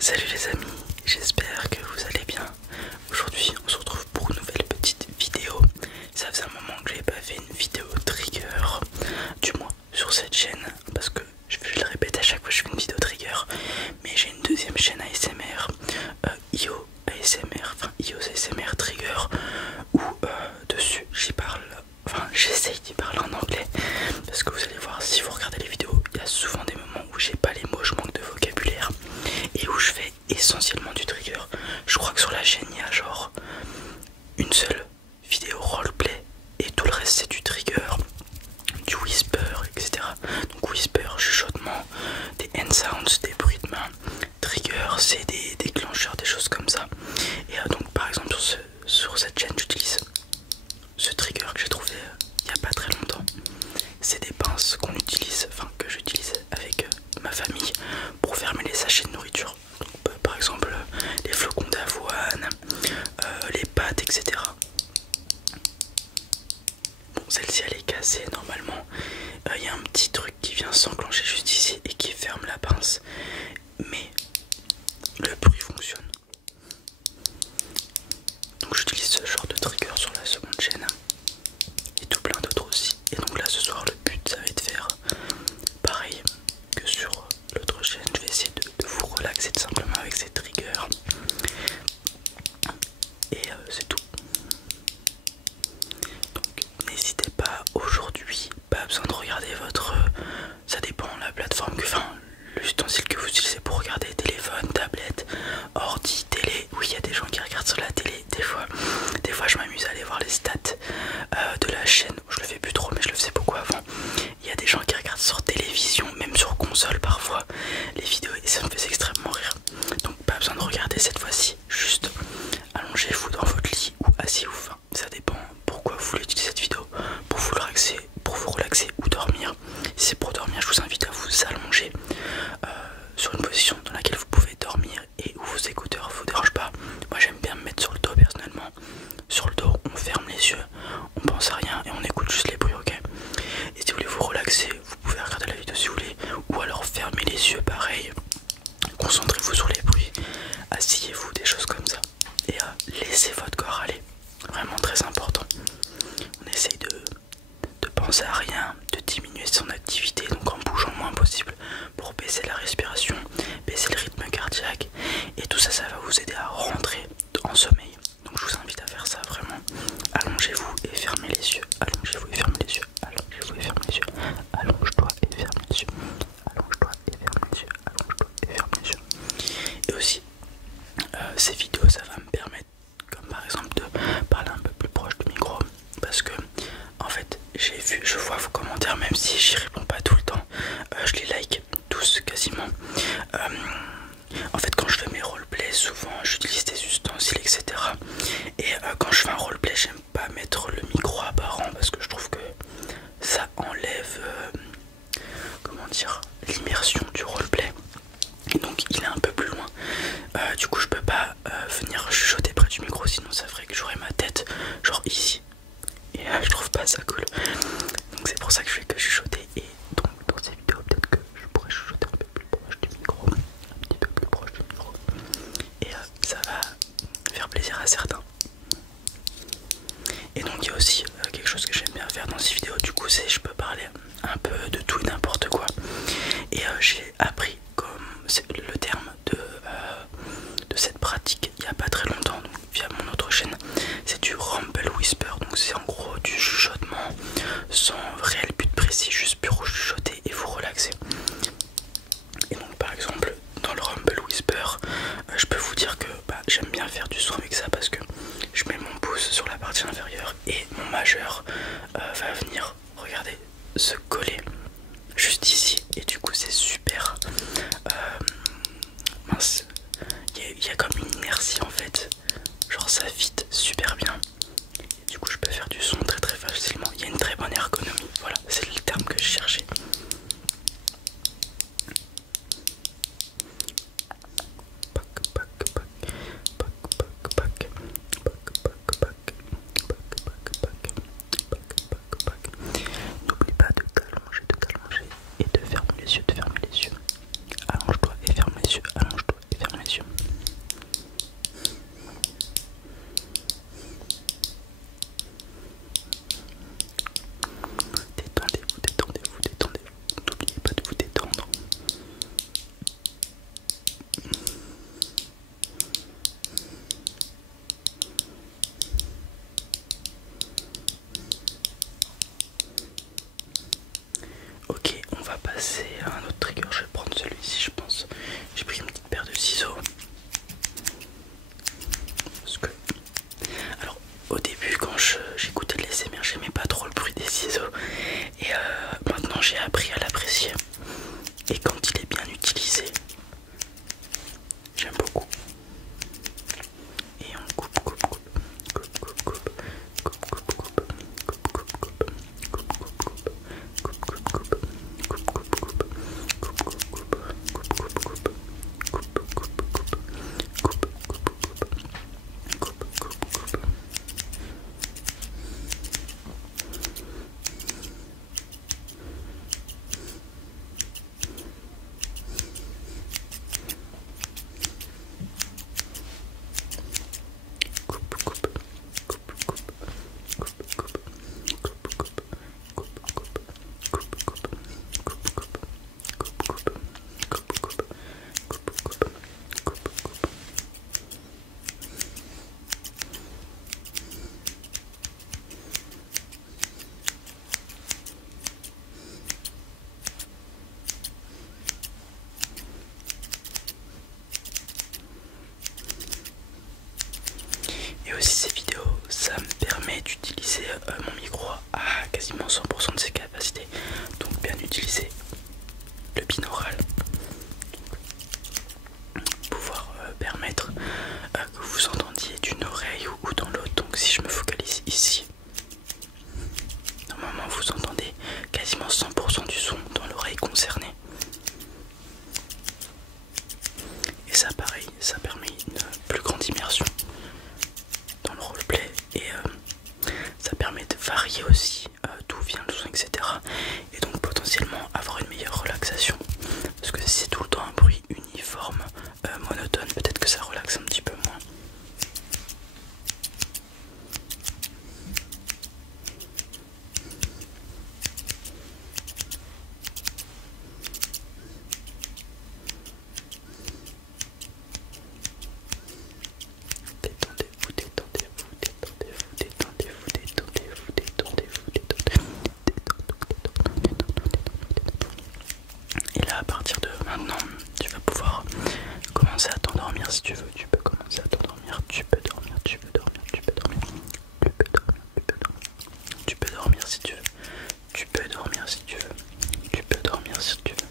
Salut les amis, j'espère que vous allez bien. Aujourd'hui on se retrouve pour une nouvelle petite vidéo. Ça faisait un moment que j'avais pas fait une vidéo trigger, du moins sur cette chaîne, parce que je le répète à chaque fois que je fais une vidéo trigger. Mais j'ai une deuxième chaîne ASMR, IO ASMR, enfin IO's ASMR Trigger, où dessus j'y parle, enfin j'essaye d'y parler en anglais. Parce que vous allez voir, si vous regardez les vidéos, il y a souvent des moments où j'ai pas les mots, je manque de vocabulaire, et où je fais essentiellement du trigger. Je crois que sur la chaîne il y a genre une seule vidéo roleplay et tout le reste c'est du trigger, du whisper, etc. Donc whisper, chuchotement, des hand sounds, des bruits de main. Trigger, c'est des déclencheurs, des choses comme ça. Et donc par exemple sur cette chaîne j'utilise ce trigger que j'ai trouvé il n'y a pas très longtemps. C'est des pinces qu'on utilise, enfin que j'utilise avec ma famille pour fermer les sachets de nourriture. Donc, par exemple les flocons d'avoine, les pâtes, etc. Bon, celle-ci elle est cassée normalement. Il y a un petit truc qui vient s'enclencher juste ici et qui ferme la pince. Mais le bruit fonctionne. Donc j'utilise ce genre de trigger sur la seconde chaîne. Et tout plein d'autres aussi. Et donc là ce soir le but ça va être de faire pareil que sur l'autre chaîne. Je vais essayer de vous relaxer tout simplement avec ces triggers. Et c'est tout. Donc n'hésitez pas aujourd'hui, pas besoin de regarder votre... ça dépend la plateforme que... Enfin l'ustensile que vous utilisez pour regarder, téléphone, tablette, ordi, télé. Oui, il y a des gens qui regardent sur la télé des fois je m'amuse à aller voir les stats de la chaîne. Je le fais plus trop mais je le faisais beaucoup avant. Il y a des gens qui regardent sur télévision, même sur console parfois, les vidéos, et ça me faisait extrêmement rire. Donc pas besoin de regarder cette fois-ci, juste allongez-vous dans votre lit ou asseyez-vous. Enfin, ça dépend pourquoi vous voulez utiliser cette vidéo, pour vous relaxer ou dormir. Si c'est pour dormir, je vous invite à vous allonger sur une position dans laquelle vous pouvez dormir et où vos écouteurs vous dérangent pas. Moi j'aime bien me mettre sur le dos personnellement. Sur le dos, on ferme les yeux, on pense à rien et on écoute juste les bruits, ok? Et si vous voulez vous relaxer, vous pouvez regarder la vidéo si vous voulez, ou alors fermez les yeux pareil. Concentrez-vous sur les bruits, asseyez-vous, des choses comme ça. Et laissez votre corps aller, vraiment très important. On essaye de penser à rien, de diminuer son activité, donc en bougeant le moins possible pour baisser la respiration, baisser le rythme cardiaque. Et tout ça, ça va vous aider à rentrer en sommeil. Donc je vous invite à faire ça vraiment. Allongez-vous et fermez les yeux. Allongez-vous et fermez les yeux. Allongez-vous et fermez les yeux. Allonge-toi et ferme les yeux. Allonge-toi et ferme les yeux. Allonge-toi et ferme les yeux. Et aussi, ces vidéos, ça va me permettre, comme par exemple, de parler un peu plus proche du micro. Parce que, en fait, je vois vos commentaires, même si j'y réponds pas tout le temps. Je les like tous quasiment. En fait, quand je fais mes roleplays, souvent j'utilise des ustensiles, etc. Et quand je fais un roleplay, j'aime pas mettre le micro apparent parce que je trouve que ça enlève, comment dire, l'immersion du roleplay. Et donc il est un peu plus loin. Du coup, je peux pas venir chuchoter près du micro, sinon ça ferait que j'aurais ma tête genre ici. Et je trouve pas ça cool. Donc c'est pour ça que je fais que chuchoter. Et donc dans ces vidéos, peut-être que je pourrais chuchoter un peu plus proche du micro, un petit peu plus proche du micro. Et ça va faire plaisir à certains. Et donc il y a aussi quelque chose que j'aime bien faire dans ces vidéos, du coup c'est je peux parler un peu de tout et n'importe quoi. Et j'ai appris comme c'est le terme de cette pratique il n'y a pas très longtemps, donc via mon autre chaîne. C'est du rumble whisper, donc c'est en gros du chuchotement sans réel but précis, juste pour chuchoter et vous relaxer. Et donc par exemple dans le rumble whisper, je peux vous dire que j'aime bien faire du son avec ça parce que je mets mon pouce sur la partie inférieure et mon majeur va venir, regardez, se coller juste ici, et du coup c'est super mince, il y a comme une inertie en fait, genre ça fit super bien. Et du coup je peux faire du son très très facilement, il y a une très bonne ergonomie, voilà, aussi ces vidéos, ça me permet d'utiliser mon micro à quasiment 100% de ses capacités, donc bien utiliser le binaural, pouvoir permettre que vous entendiez d'une oreille ou dans l'autre. Donc si je me focalise ici, normalement vous entendez quasiment 100% du son dans l'oreille concernée. Et ça pareil, ça permet une plus grande immersion dans le roleplay et ça permet de varier aussi d'où vient le son, etc. Et donc potentiellement avoir une meilleure relaxation. Parce que si c'est tout le temps un bruit uniforme, monotone, peut-être que ça relaxe un petit peu moins. Détendez-vous, détendez-vous, détendez-vous, détendez-vous, détendez-vous, détendez-vous, détendez-vous. Et là, à partir de maintenant, tu vas pouvoir commencer à t'endormir si tu veux. Tu peux commencer à t'endormir, tu peux dormir, tu peux dormir, tu peux dormir, tu peux dormir, tu peux dormir. Tu peux dormir si tu veux. Tu peux dormir si tu veux. Tu peux dormir si tu veux.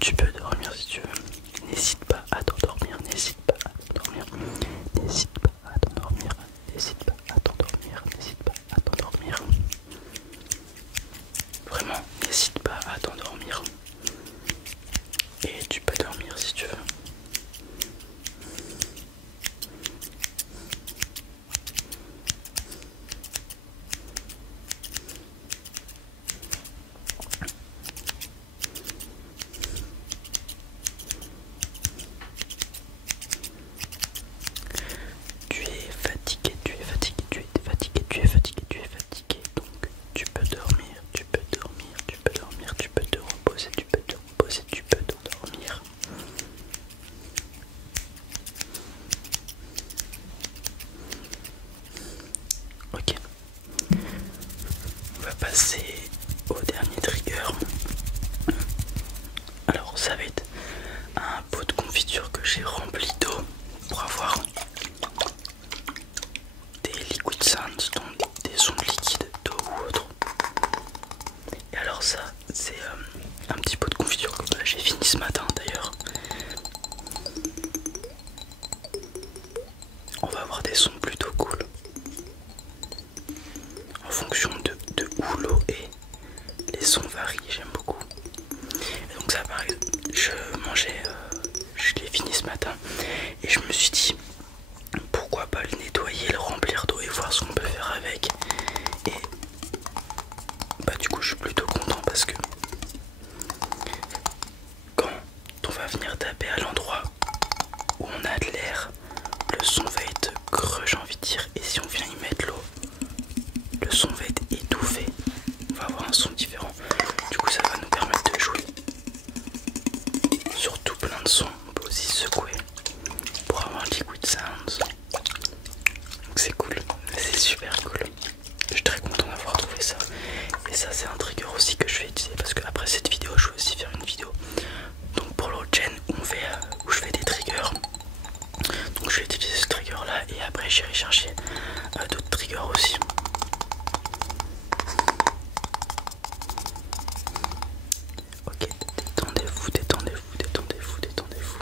Tu peux dormir si tu veux. N'hésite pas à t'endormir, n'hésite pas à t'endormir. N'hésite pas à t'endormir. N'hésite pas à t'endormir. N'hésite pas à t'endormir. Vraiment, n'hésite pas à t'endormir. Et tu peux dormir si tu veux. Tu es fatigué, tu es fatigué, tu es fatigué, tu es fatigué, tu es fatigué. Donc tu peux dormir, tu peux dormir, tu peux dormir, tu peux te reposer, tu peux te reposer, tu peux t'endormir. Ok. On va passer au dernier trigger. Alors ça va être un pot de confiture que j'ai rempli d'eau pour avoir des liquid sounds, donc des sons liquides d'eau ou autre. Et alors ça c'est un petit pot de confiture que j'ai fini ce matin d'ailleurs. On va avoir des sons plutôt cool en fonction de où l'eau est. Les sons varient, j'aime beaucoup. Et donc ça pareil, je mangeais, je l'ai fini ce matin et je me suis dit pourquoi pas le nettoyer, le remplir d'eau et voir ce qu'on peut faire avec. Et bah du coup je suis plutôt content parce que quand on va venir taper à l'endroit où on a de l'air, le son va être creux, j'ai envie de dire, et si on vient y mettre l'eau, le son va être étouffé. On va avoir un son différent. Du coup ça va nous permettre de jouer surtout plein de sons. On peut aussi secouer pour avoir liquid sounds. Donc c'est cool, c'est super cool. Je suis très content d'avoir trouvé ça. Et ça c'est un trigger aussi que je vais utiliser parce que après cette vidéo je vais aussi faire une vidéo donc pour l'autre chaîne où je fais des triggers. Donc je vais utiliser ce trigger là et après j'irai chercher d'autres triggers aussi. Ok, détendez-vous, détendez-vous, détendez-vous, détendez-vous.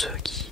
ceux qui